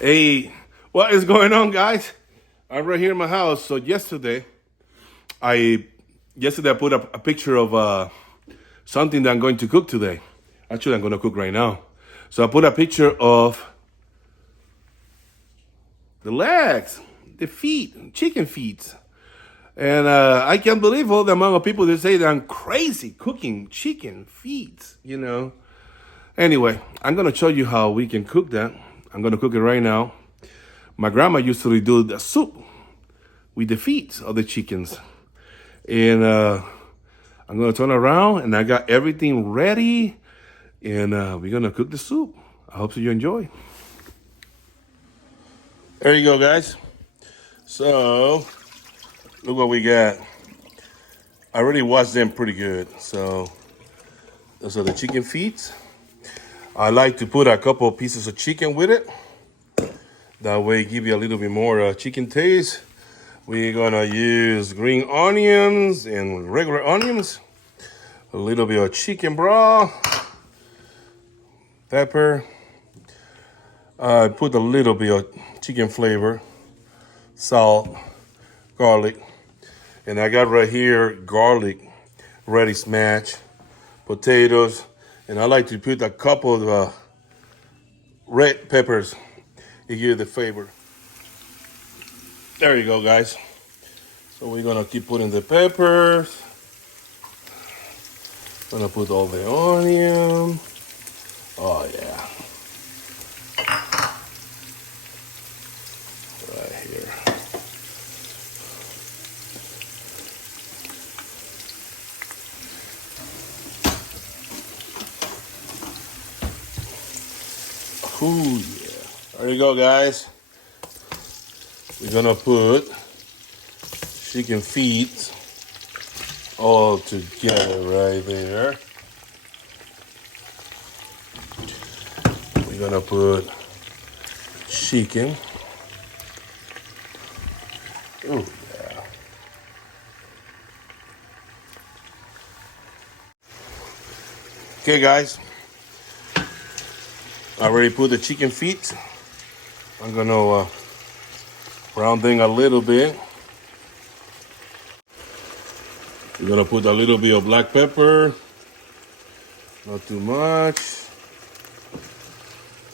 Hey, what is going on, guys? I'm right here in my house. So I yesterday I put up a picture of something that I'm going to cook today. Actually, I'm going to cook right now. So I put a picture of the legs, the feet, chicken feet, and I can't believe all the amount of people that say that I'm crazy cooking chicken feet. Anyway, I'm going to show you how we can cook that. I'm going to cook it right now. My grandma used to do the soup with the feet of the chickens. And I'm going to turn around and I got everything ready. And we're going to cook the soup. I hope you enjoy. There you go, guys. So, look what we got. I already washed them pretty good. So, those are the chicken feet. I like to put a couple pieces of chicken with it. That way, give you a little bit more chicken taste. We're gonna use green onions and regular onions, a little bit of chicken broth, pepper. I put a little bit of chicken flavor, salt, garlic, and I got right here garlic ready smashed, potatoes, and I like to put a couple of red peppers to give the flavor. There you go, guys. So we're gonna keep putting the peppers. Gonna put all the onion. Oh yeah. Right here. Ooh yeah. There you go, guys. We're gonna put chicken feet all together right there. We're gonna put chicken. Oh yeah. Okay, guys. I already put the chicken feet. I'm gonna brown them a little bit. We're gonna put a little bit of black pepper, not too much.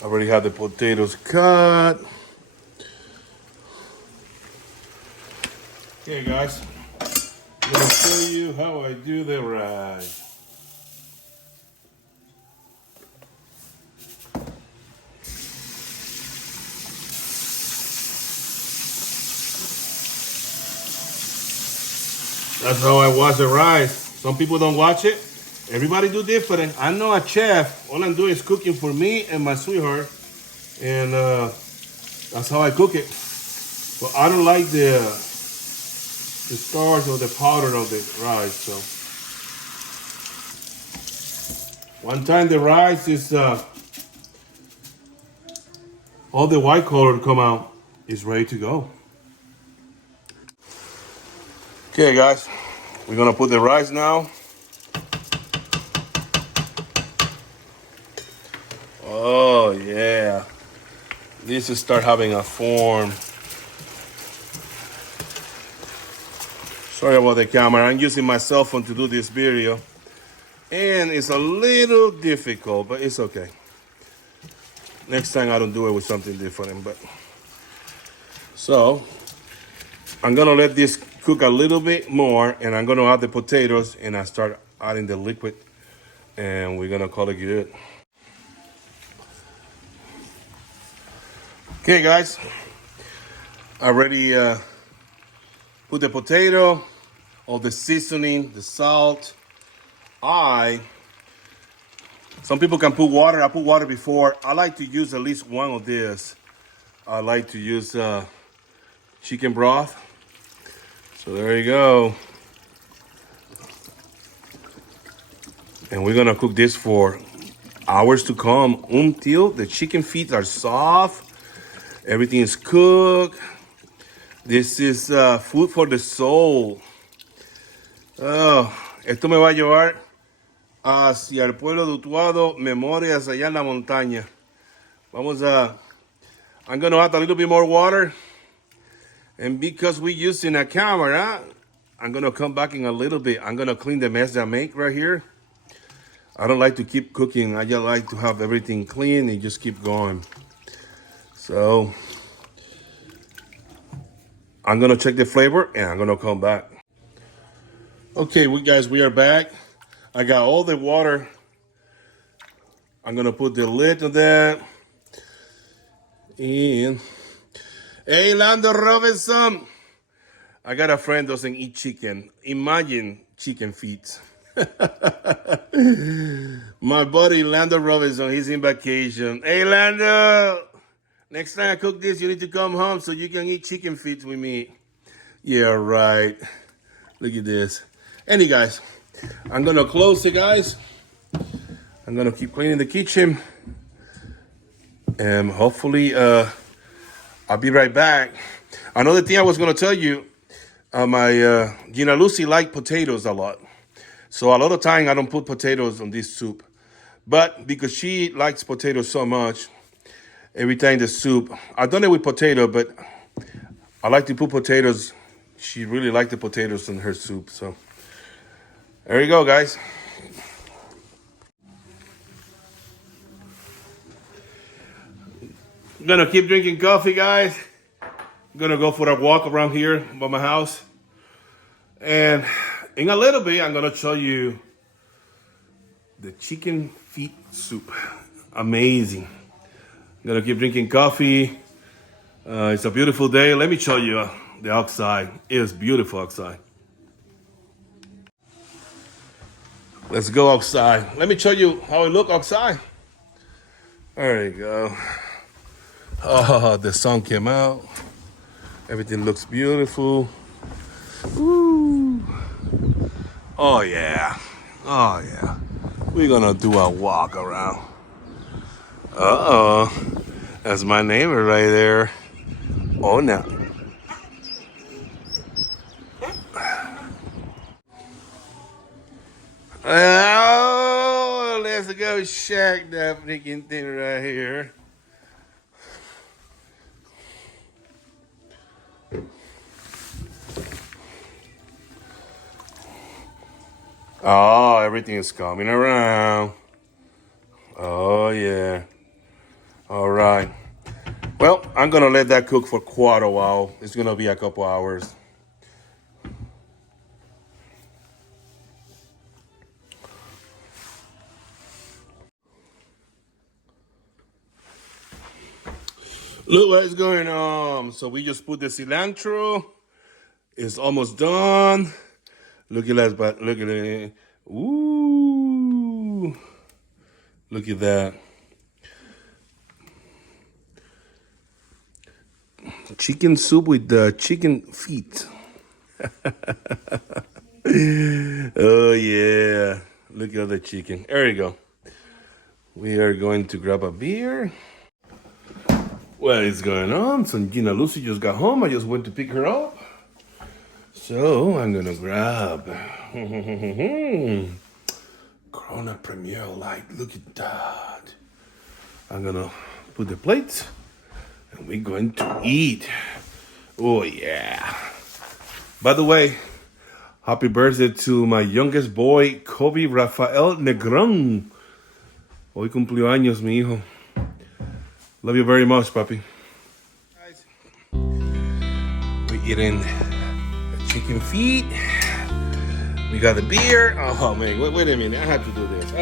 I already have the potatoes cut. Okay, guys, I'm gonna show you how I do the rice. That's how I wash the rice. Some people don't watch it. Everybody do different. I'm not a chef. All I'm doing is cooking for me and my sweetheart. And that's how I cook it. But I don't like the starch or the powder of the rice. So one time the rice is all the white color come out, it's ready to go. Okay, guys, we're gonna put the rice now. Oh yeah, this is start having a form. Sorry about the camera. I'm using my cell phone to do this video, and it's a little difficult, but it's okay. Next time I don't do it with something different. But so I'm gonna let this cook a little bit more, and I'm gonna add the potatoes, and I start adding the liquid, and we're gonna call it good. Okay, guys, I already put the potato, all the seasoning, the salt. Some people can put water. I put water before. I like to use at least one of this. I like to use chicken broth. So there you go. And we're gonna cook this for hours to come until the chicken feet are soft. Everything is cooked. This is food for the soul. Oh, esto me va a llevar hacia el pueblo de Utuado, memorias allá en la montaña. Vamos a I'm gonna add a little bit more water. And because we're using a camera, I'm gonna come back in a little bit. I'm gonna clean the mess that I make right here. I don't like to keep cooking. I just like to have everything clean and just keep going. So I'm gonna check the flavor and I'm gonna come back. Okay, we are back. I got all the water. I'm gonna put the lid on that. And hey, Lando Robinson. I got a friend doesn't eat chicken. Imagine chicken feet. My buddy Lando Robinson, he's in vacation. Hey, Lando. Next time I cook this, you need to come home so you can eat chicken feet with me. Yeah, right. Look at this. Anyway, guys, I'm gonna close it, guys. I'm gonna keep cleaning the kitchen, and hopefully, I'll be right back. Another thing I was gonna tell you, my Gina Lucy likes potatoes a lot, so a lot of time I don't put potatoes on this soup, but because she likes potatoes so much, every time the soup, I've done it with potato, but I like to put potatoes. She really liked the potatoes in her soup, so there you go, guys. I'm gonna keep drinking coffee, guys. I'm gonna go for a walk around here by my house, and in a little bit, I'm gonna show you the chicken feet soup. Amazing. I'm gonna keep drinking coffee. It's a beautiful day. Let me show you the outside. It is beautiful outside. Let's go outside. Let me show you how it look outside. There you go. Oh, the sun came out. Everything looks beautiful. Woo. Oh yeah. Oh yeah. We're gonna do a walk around. Uh-oh. That's my neighbor right there. Oh no. Oh, let's go check that freaking thing right here. Oh, everything is coming around. Oh, yeah. All right. Well, I'm going to let that cook for quite a while. It's going to be a couple hours. Look what's going on. So we just put the cilantro. It's almost done. Look at that, but look at it. Ooh. Look at that. Chicken soup with the chicken feet. Oh, yeah. Look at the chicken. There you go. We are going to grab a beer. What is going on? So Gina Lucy just got home. I just went to pick her up. So I'm going to grab Corona Premier Light. Look at that. I'm going to put the plates. And we're going to eat. Oh, yeah. By the way, happy birthday to my youngest boy, Kobe Rafael Negrón. Hoy cumplió años, mi hijo. Love you very much, papi. Guys, we're eating the chicken feet. We got the beer. Oh, man, wait a minute. I have to do this.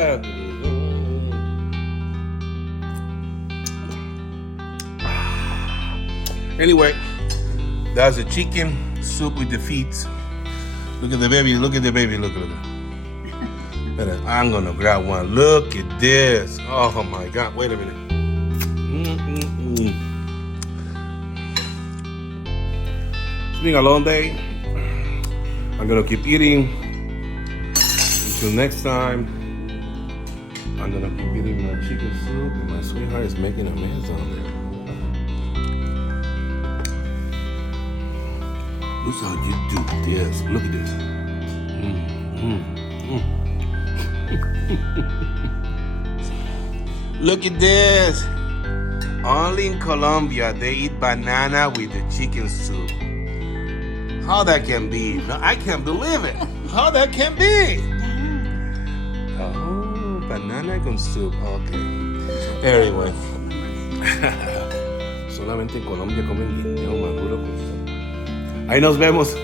Anyway, that's the chicken soup with the feet. Look at the baby. Look at the baby. Look at it. I'm going to grab one. Look at this. Oh, my God. Wait a minute. It's been a long day. I'm going to keep eating. Until next time, I'm going to keep eating my chicken soup. And my sweetheart is making a mess on there. Look how you do this. Look at this. Look at this. only in Colombia they eat banana with the chicken soup. How that can be? No, I can't believe it. How that can be? Oh, banana con soup. Okay. Anyway. Solamente en Colombia comen guineo maduro con soup. Ahí nos vemos.